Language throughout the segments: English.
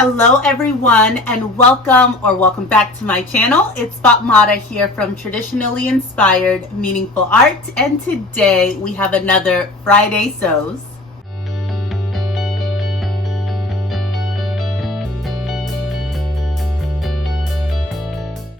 Hello everyone, and welcome back to my channel. It's Fatmata here from Traditionally Inspired Meaningful Art, and today we have another Friday Sews.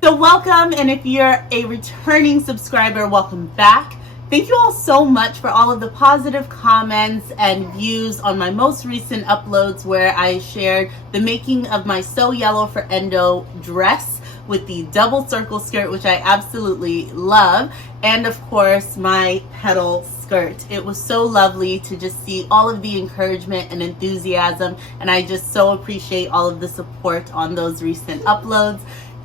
So welcome, and if you're a returning subscriber, welcome back. Thank you all so much for all of the positive comments and views on my most recent uploads where I shared the making of my So Yellow for Endo dress with the double circle skirt, which I absolutely love, and of course my petal skirt. It was so lovely to just see all of the encouragement and enthusiasm, and I just so appreciate all of the support on those recent uploads.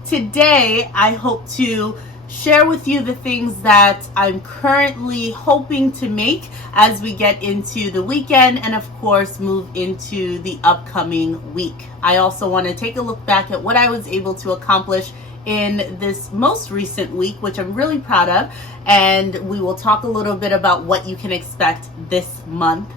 Today, I hope to share with you the things that I'm currently hoping to make as we get into the weekend and of course move into the upcoming week. I also want to take a look back at what I was able to accomplish in this most recent week, which I'm really proud of, and we will talk a little bit about what you can expect this month.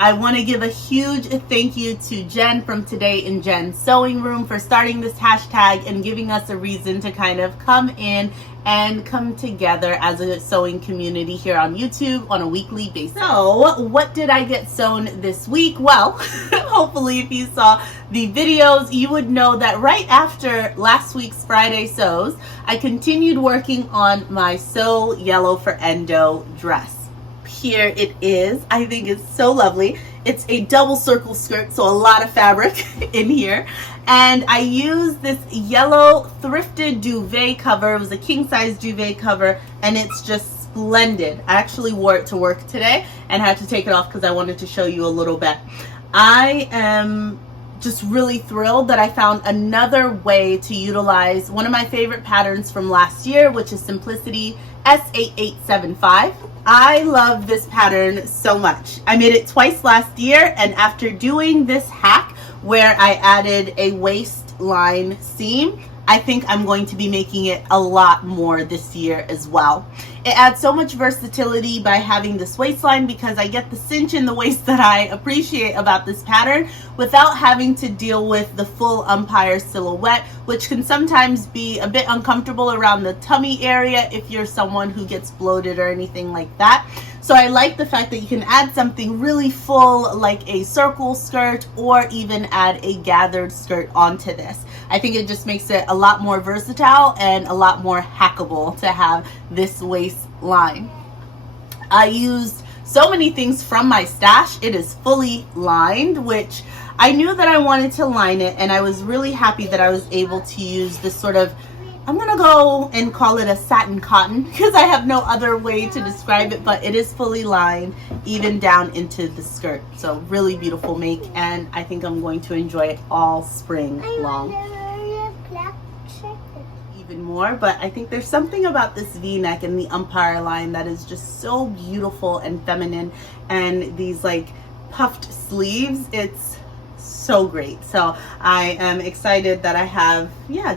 I want to give a huge thank you to Jen from Today in Jen's Sewing Room for starting this hashtag and giving us a reason to kind of come in and come together as a sewing community here on YouTube on a weekly basis. So, what did I get sewn this week? Well, hopefully if you saw the videos, you would know that right after last week's Friday Sews, I continued working on my So Yellow for Endo dress. Here it is. I think it's so lovely. It's a double circle skirt, so a lot of fabric in here. And I used this yellow thrifted duvet cover. It was a king size duvet cover, and it's just splendid. I actually wore it to work today and had to take it off because I wanted to show you a little bit. I am just really thrilled that I found another way to utilize one of my favorite patterns from last year, which is Simplicity S8875. I love this pattern so much. I made it twice last year, and after doing this hack where I added a waistline seam, I think I'm going to be making it a lot more this year as well. It adds so much versatility by having this waistline because I get the cinch in the waist that I appreciate about this pattern without having to deal with the full umpire silhouette, which can sometimes be a bit uncomfortable around the tummy area if you're someone who gets bloated or anything like that. So I like the fact that you can add something really full like a circle skirt or even add a gathered skirt onto this. I think it just makes it a lot more versatile and a lot more hackable to have this waistline. I used so many things from my stash. It is fully lined, which I knew that I wanted to line it, and I was really happy that I was able to use this sort of, I'm gonna go and call it a satin cotton because I have no other way to describe it, but it is fully lined even down into the skirt. So really beautiful make, and I think I'm going to enjoy it all spring long. Even more, but I think there's something about this V-neck and the umpire line that is just so beautiful and feminine, and these like puffed sleeves, it's so great. So I am excited that I have,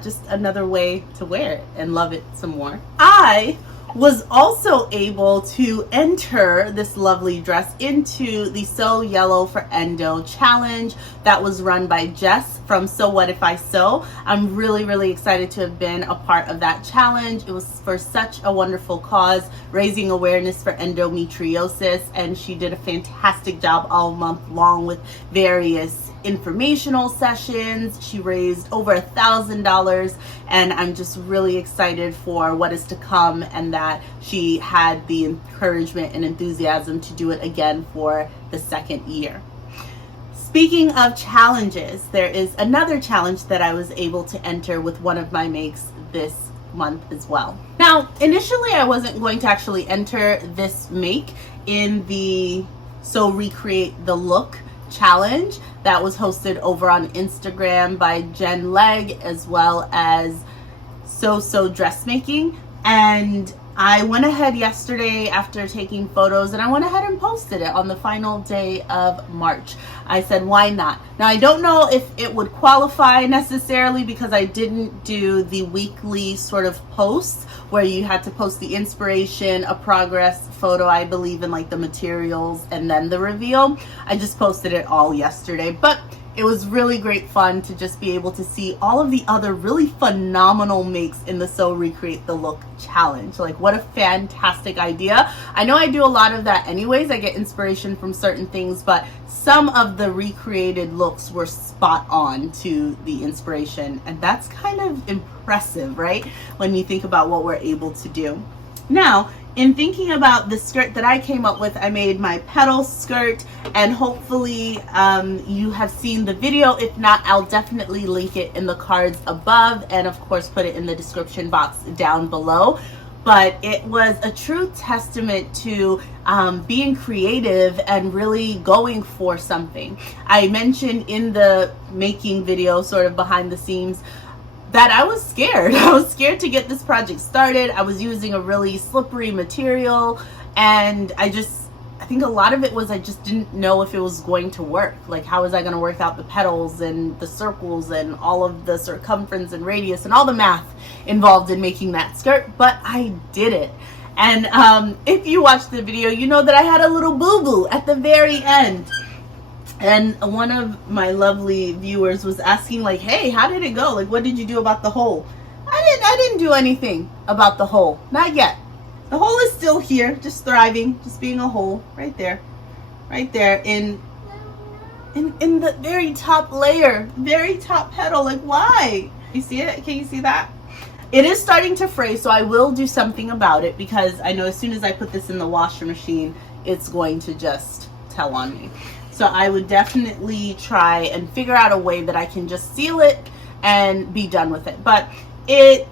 just another way to wear it and love it some more. I was also able to enter this lovely dress into the So Yellow for Endo challenge that was run by Jess from So What If I Sew. I'm really excited to have been a part of that challenge. It was for such a wonderful cause, raising awareness for endometriosis, and she did a fantastic job all month long with various informational sessions. She raised over $1,000, and I'm just really excited for what is to come, and that she had the encouragement and enthusiasm to do it again for the second year. Speaking of challenges, there is another challenge that I was able to enter with one of my makes this month as well. Now, initially I wasn't going to actually enter this make in the So Recreate the Look challenge that was hosted over on Instagram by Jen Legg as well as So Dressmaking, and I went ahead yesterday after taking photos and I went ahead and posted it on the final day of March. I said, why not? Now, I don't know if it would qualify necessarily because I didn't do the weekly sort of posts where you had to post the inspiration, a progress photo, I believe, in like the materials and then the reveal. I just posted it all yesterday, but it was really great fun to just be able to see all of the other really phenomenal makes in the Sew Recreate the Look challenge. Like, what a fantastic idea. I know I do a lot of that anyways. I get inspiration from certain things, but some of the recreated looks were spot on to the inspiration, and that's kind of impressive, right, when you think about what we're able to do. Now, in thinking about the skirt that I came up with, I made my petal skirt, and hopefully you have seen the video. If not, I'll definitely link it in the cards above, and of course put it in the description box down below. But it was a true testament to being creative and really going for something. I mentioned in the making video, sort of behind the scenes, that I was scared. I was scared to get this project started. I was using a really slippery material, and I think a lot of it was I just didn't know if it was going to work. Like, how was I going to work out the petals and the circles and all of the circumference and radius and all the math involved in making that skirt? But I did it. And if you watched the video, you know that I had a little boo-boo at the very end. And one of my lovely viewers was asking, like, hey, how did it go? Like, what did you do about the hole? I didn't do anything about the hole. Not yet. The hole is still here, just thriving, just being a hole right there in the very top layer, very top petal. Like, why? You see it? Can you see that? It is starting to fray, so I will do something about it, because I know as soon as I put this in the washer machine, it's going to just tell on me. So I would definitely try and figure out a way that I can just seal it and be done with it. But I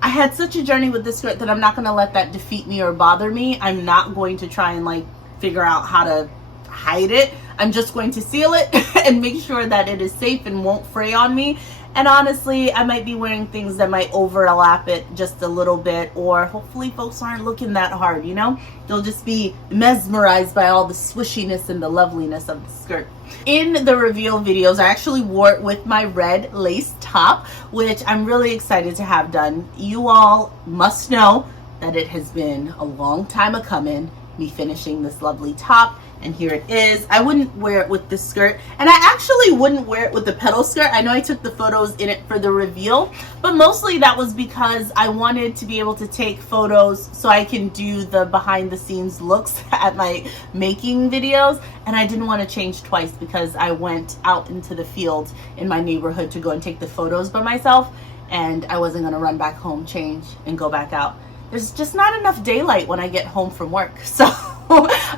had such a journey with this skirt that I'm not going to let that defeat me or bother me. I'm not going to try and like figure out how to hide it. I'm just going to seal it and make sure that it is safe and won't fray on me. And honestly, I might be wearing things that might overlap it just a little bit, or hopefully folks aren't looking that hard, you know? They'll just be mesmerized by all the swishiness and the loveliness of the skirt. In the reveal videos, I actually wore it with my red lace top, which I'm really excited to have done. You all must know that it has been a long time a-coming, me finishing this lovely top. And here it is. I wouldn't wear it with this skirt, and I actually wouldn't wear it with the petal skirt. I know I took the photos in it for the reveal, but mostly that was because I wanted to be able to take photos so I can do the behind the scenes looks at my making videos, and I didn't want to change twice because I went out into the field in my neighborhood to go and take the photos by myself, and I wasn't going to run back home, change, and go back out. There's just not enough daylight when I get home from work, so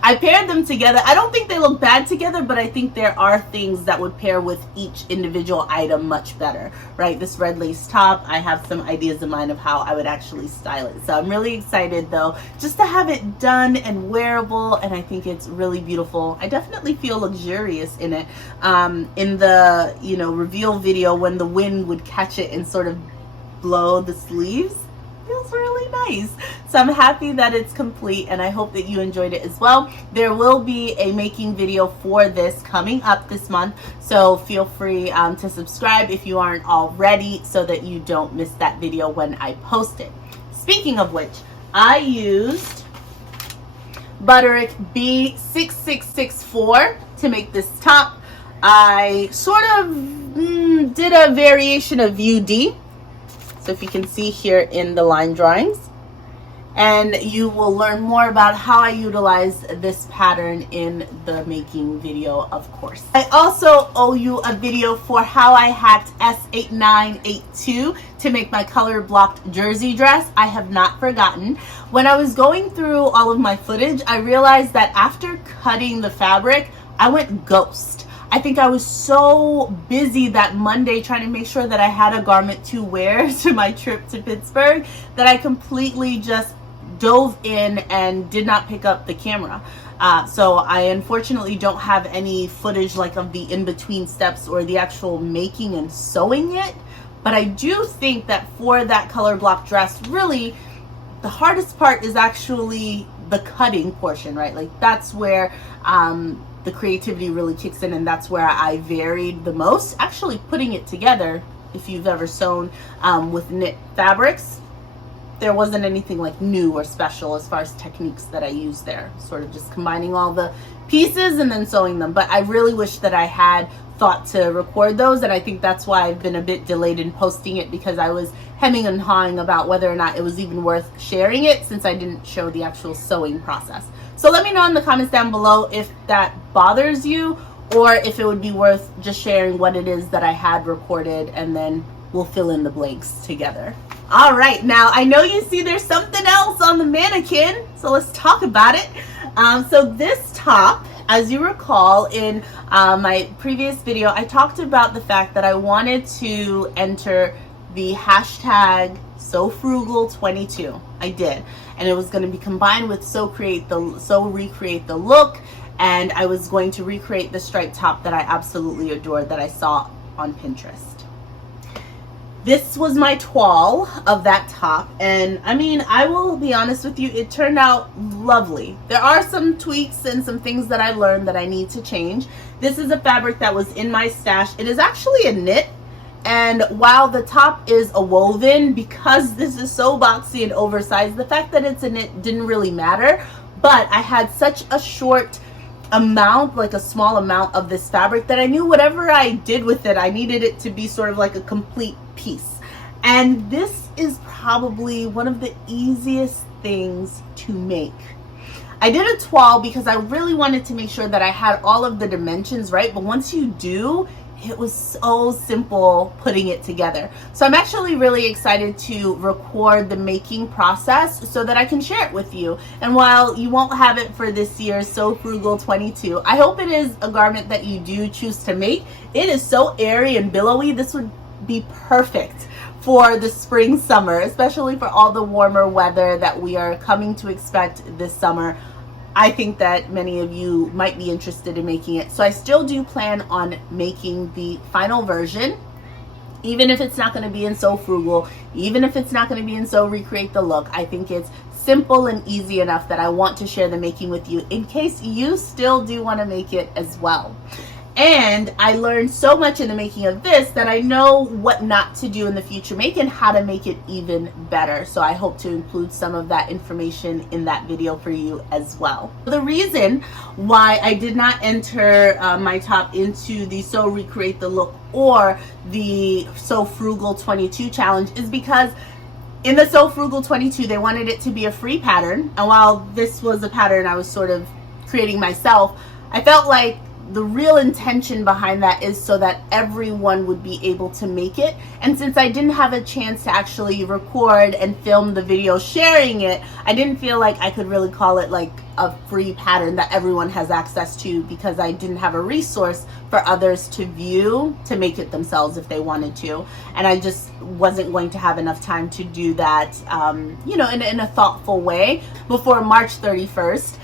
I paired them together. I don't think they look bad together, but I think there are things that would pair with each individual item much better, right? This red lace top, I have some ideas in mind of how I would actually style it. So I'm really excited though, just to have it done and wearable, and I think it's really beautiful. I definitely feel luxurious in it. In the, you know, reveal video, when the wind would catch it and sort of blow the sleeves, feels really nice. So I'm happy that it's complete, and I hope that you enjoyed it as well. There will be a making video for this coming up this month, so feel free to subscribe if you aren't already, so that you don't miss that video when I post it. Speaking of which, I used Butterick B6664 to make this top. I sort of did a variation of UD. So if you can see here in the line drawings, and you will learn more about how I utilize this pattern in the making video, of course. I also owe you a video for how I hacked S8982 to make my color blocked jersey dress. I have not forgotten. When I was going through all of my footage, I realized that after cutting the fabric, I went ghost. I think I was so busy that Monday trying to make sure that I had a garment to wear to my trip to Pittsburgh that I completely just dove in and did not pick up the camera. So I unfortunately don't have any footage like of the in-between steps or the actual making and sewing it. But I do think that for that color block dress, really the hardest part is actually the cutting portion, right? Like that's where the creativity really kicks in, and that's where I varied the most. Actually putting it together, if you've ever sewn with knit fabrics, there wasn't anything like new or special as far as techniques that I used there. Sort of just combining all the pieces and then sewing them. But I really wish that I had thought to record those, and I think that's why I've been a bit delayed in posting it, because I was hemming and hawing about whether or not it was even worth sharing it, since I didn't show the actual sewing process. So let me know in the comments down below if that bothers you, or if it would be worth just sharing what it is that I had recorded, and then we'll fill in the blanks together. All right, now I know you see there's something else on the mannequin, so let's talk about it. So this top, as you recall in my previous video, I talked about the fact that I wanted to enter the hashtag SewFrugal22. I did, and it was going to be combined with Sew Recreate the Look, and I was going to recreate the striped top that I absolutely adored that I saw on Pinterest. This was my toile of that top, and I mean, I will be honest with you, it turned out lovely. There are some tweaks and some things that I learned that I need to change. This is a fabric that was in my stash. It is actually a knit, and while the top is a woven, because this is so boxy and oversized, the fact that it's a knit didn't really matter. But I had such a short amount, like a small amount of this fabric, that I knew whatever I did with it, I needed it to be sort of like a complete piece. And this is probably one of the easiest things to make. I did a toile because I really wanted to make sure that I had all of the dimensions right, but once you do, it was so simple putting it together. So I'm actually really excited to record the making process so that I can share it with you. And while you won't have it for this year's Sew Frugal 22, I hope it is a garment that you do choose to make. It is so airy and billowy. This would be perfect for the spring summer, especially for all the warmer weather that we are coming to expect this summer. I think that many of you might be interested in making it. So I still do plan on making the final version, even if it's not going to be in Sew Frugal, even if it's not going to be in Sew Recreate the Look. I think it's simple and easy enough that I want to share the making with you in case you still do want to make it as well. And I learned so much in the making of this that I know what not to do in the future make and how to make it even better. So I hope to include some of that information in that video for you as well. The reason why I did not enter my top into the Sew Recreate the Look or the Sew Frugal 22 challenge is because in the Sew Frugal 22, they wanted it to be a free pattern. And while this was a pattern I was sort of creating myself, I felt like the real intention behind that is so that everyone would be able to make it. And since I didn't have a chance to actually record and film the video sharing it, I didn't feel like I could really call it like a free pattern that everyone has access to, because I didn't have a resource for others to view to make it themselves if they wanted to. And I just wasn't going to have enough time to do that, you know, in a thoughtful way before March 31st.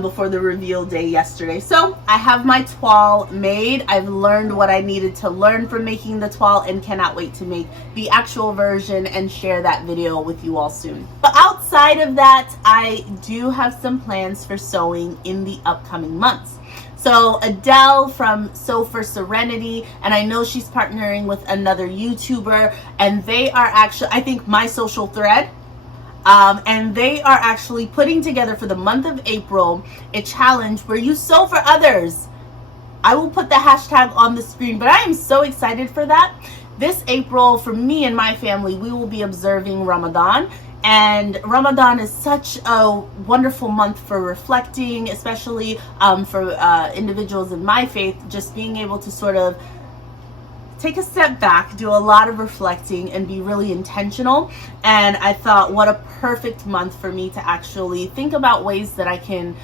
Before the reveal day yesterday. So I have my toile made. I've learned what I needed to learn from making the toile and cannot wait to make the actual version and share that video with you all soon. But outside of that, I do have some plans for sewing in the upcoming months. So Adele from Sew for Serenity, and I know she's partnering with another YouTuber, and they are actually, I think, My Social Thread. And they are actually putting together for the month of April a challenge where you sew for others. I will put the hashtag on the screen, but I am so excited for that. This April, for me and my family, we will be observing Ramadan. And Ramadan is such a wonderful month for reflecting, especially for individuals in my faith, just being able to sort of take a step back, do a lot of reflecting, and be really intentional. And I thought, what a perfect month for me to actually think about ways that I can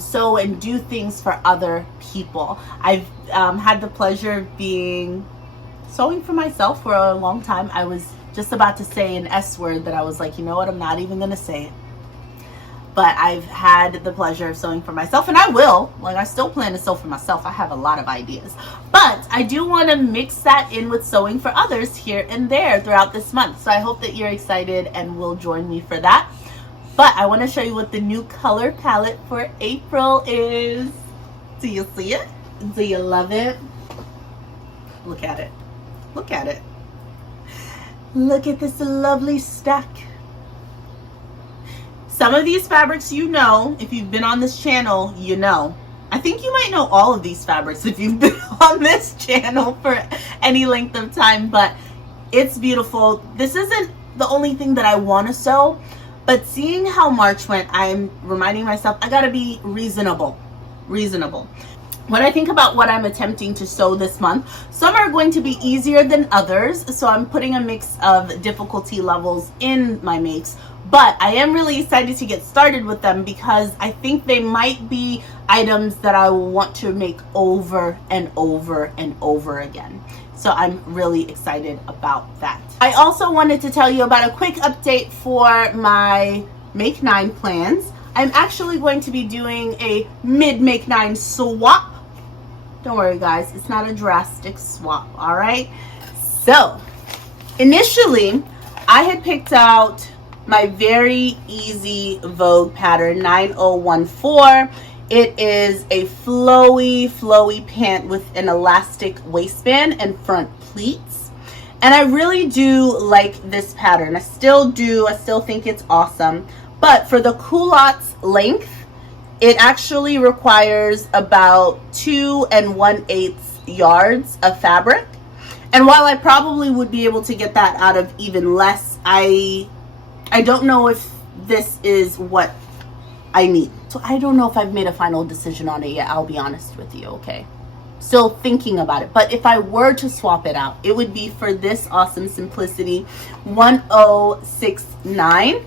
sew and do things for other people. I've had the pleasure of sewing for myself for a long time. I was just about to say an S word that I was like, you know what, I'm not even gonna say it. But I've had the pleasure of sewing for myself, and I will. Like, I still plan to sew for myself. I have a lot of ideas. But I do want to mix that in with sewing for others here and there throughout this month. So I hope that you're excited and will join me for that. But I want to show you what the new color palette for April is. Do you see it? Do you love it? Look at it. Look at it. Look at this lovely stack. Some of these fabrics, you know, if you've been on this channel, you know. I think you might know all of these fabrics if you've been on this channel for any length of time, but it's beautiful. This isn't the only thing that I want to sew, but seeing how March went, I'm reminding myself I gotta be reasonable. When I think about what I'm attempting to sew this month, some are going to be easier than others, so I'm putting a mix of difficulty levels in my makes, but I am really excited to get started with them because I think they might be items that I will want to make over and over and over again. So I'm really excited about that. I also wanted to tell you about a quick update for my Make 9 plans. I'm actually going to be doing a mid-Make 9 swap. Don't worry guys, it's not a drastic swap, all right? So, initially, I had picked out my very easy Vogue pattern 9014. It is a flowy pant with an elastic waistband and front pleats. And I really do like this pattern. I still think it's awesome. But for the culottes length, it actually requires about 2 1/8 yards of fabric. And while I probably would be able to get that out of even less, I don't know if this is what I need. So I don't know if I've made a final decision on it yet. I'll be honest with you, okay? Still thinking about it. But if I were to swap it out, it would be for this awesome Simplicity 1069.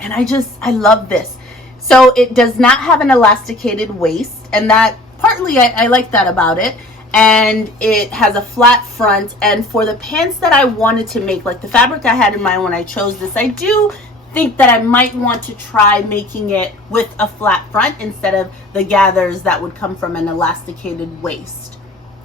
And I love this. So it does not have an elasticated waist, and that partly I like that about it. And it has a flat front, and for the pants that I wanted to make, like the fabric I had in mind when I chose this, I do think that I might want to try making it with a flat front instead of the gathers that would come from an elasticated waist.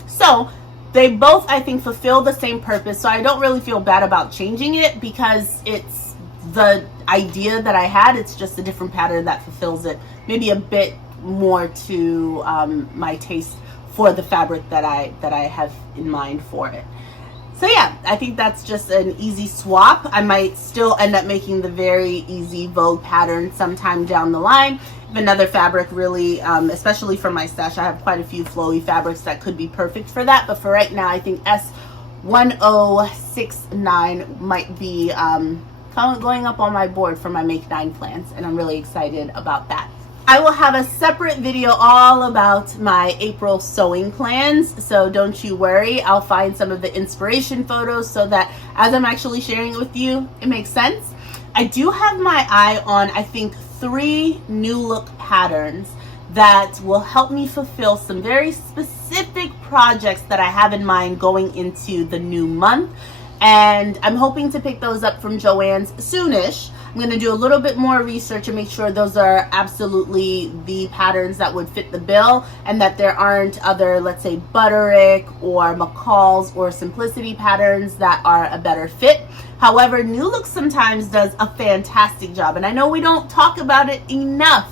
So they both, I think, fulfill the same purpose, so I don't really feel bad about changing it because it's the idea that I had. It's just a different pattern that fulfills it maybe a bit more to my taste for the fabric that I have in mind for it. So yeah, I think that's just an easy swap. I might still end up making the very easy Vogue pattern sometime down the line. If another fabric really, especially for my stash, I have quite a few flowy fabrics that could be perfect for that. But for right now, I think S1069 might be going up on my board for my Make 9 plans, and I'm really excited about that. I will have a separate video all about my April sewing plans, so don't you worry. I'll find some of the inspiration photos so that as I'm actually sharing it with you, it makes sense. I do have my eye on, I think, 3 new look patterns that will help me fulfill some very specific projects that I have in mind going into the new month. And I'm hoping to pick those up from Joann's soonish. I'm going to do a little bit more research and make sure those are absolutely the patterns that would fit the bill, and that there aren't other, let's say, Butterick or McCall's or Simplicity patterns that are a better fit. However, New Look sometimes does a fantastic job, and I know we don't talk about it enough,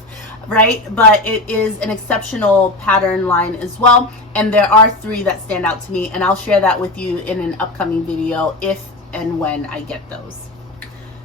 right? But it is an exceptional pattern line as well, and there are 3 that stand out to me, and I'll share that with you in an upcoming video if and when I get those.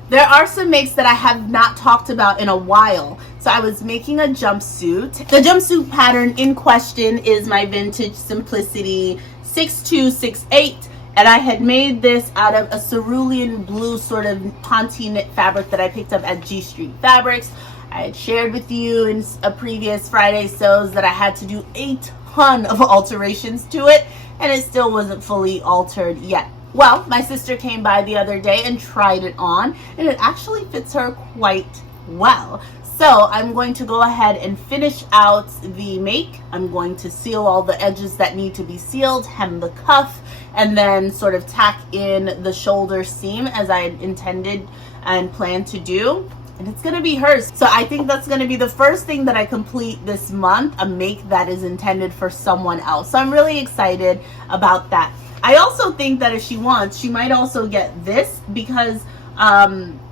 There are some makes that I have not talked about in a while. So I was making a jumpsuit. The jumpsuit pattern in question is my vintage Simplicity 6268. And I had made this out of a cerulean blue sort of ponte knit fabric that I picked up at G Street Fabrics. I had shared with you in a previous Friday sews that I had to do a ton of alterations to it, and it still wasn't fully altered yet. Well, my sister came by the other day and tried it on, and it actually fits her quite well. So I'm going to go ahead and finish out the make. I'm going to seal all the edges that need to be sealed, hem the cuff, and then sort of tack in the shoulder seam as I had intended and planned to do. And it's going to be hers. So I think that's going to be the first thing that I complete this month, a make that is intended for someone else. So I'm really excited about that. I also think that if she wants, she might also get this, because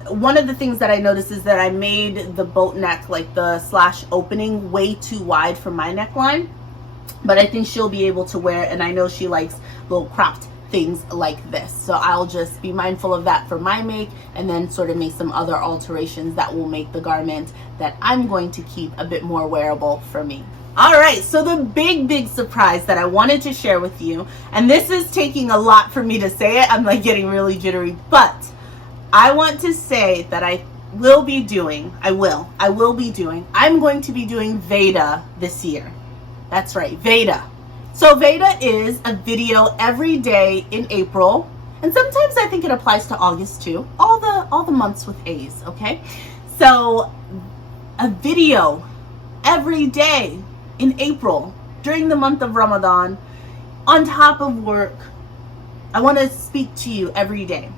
one of the things that I noticed is that I made the boat neck, like the slash opening, way too wide for my neckline. But I think she'll be able to wear it, and I know she likes little cropped things like this. So I'll just be mindful of that for my make, and then sort of make some other alterations that will make the garment that I'm going to keep a bit more wearable for me. All right, so the big surprise that I wanted to share with you, and this is taking a lot for me to say it, I'm like getting really jittery, but I want to say that I'm going to be doing VEDA this year. That's right, VEDA. So VEDA is a video every day in April, and sometimes I think it applies to August too. All the months with A's, okay? So a video every day in April during the month of Ramadan on top of work. I want to speak to you every day.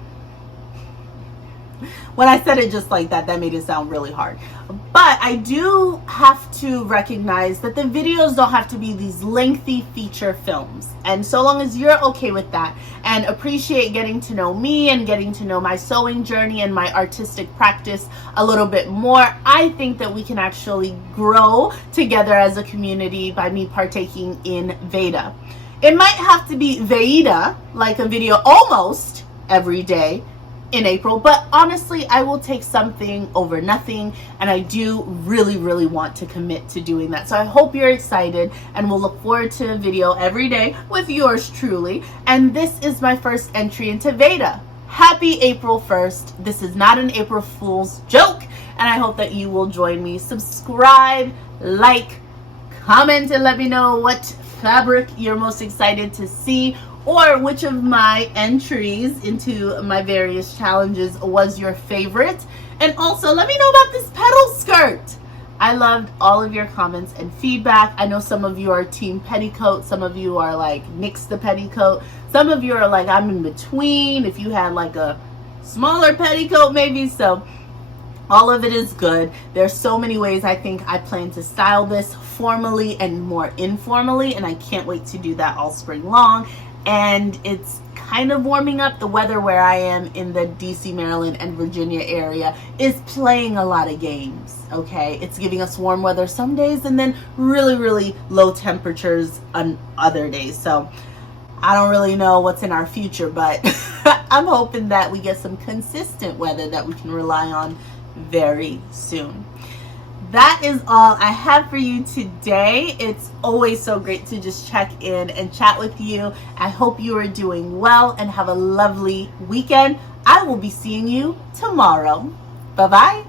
When I said it just like that made it sound really hard. But I do have to recognize that the videos don't have to be these lengthy feature films. And so long as you're okay with that and appreciate getting to know me and getting to know my sewing journey and my artistic practice a little bit more, I think that we can actually grow together as a community by me partaking in VEDA. It might have to be VEDA, like a video almost every day in April, but honestly, I will take something over nothing, and I do really want to commit to doing that. So I hope you're excited, and we'll look forward to a video every day with yours truly. And this is my first entry into VEDA. Happy April 1st. This is not an April Fool's joke, and I hope that you will join me. Subscribe, like, comment, and let me know what fabric you're most excited to see, or which of my entries into my various challenges was your favorite. And also let me know about this petal skirt. I loved all of your comments and feedback. I know some of you are team petticoat, some of you are like nix the petticoat, some of you are like I'm in between, if you had like a smaller petticoat maybe. So all of it is good. There's so many ways I think I plan to style this, formally and more informally, and I can't wait to do that all spring long. And it's kind of warming up. The weather where I am in the DC, Maryland, and Virginia area is playing a lot of games, okay? It's giving us warm weather some days and then really low temperatures on other days. So I don't really know what's in our future, but I'm hoping that we get some consistent weather that we can rely on very soon. That is all I have for you today. It's always so great to just check in and chat with you. I hope you are doing well and have a lovely weekend. I will be seeing you tomorrow. Bye-bye.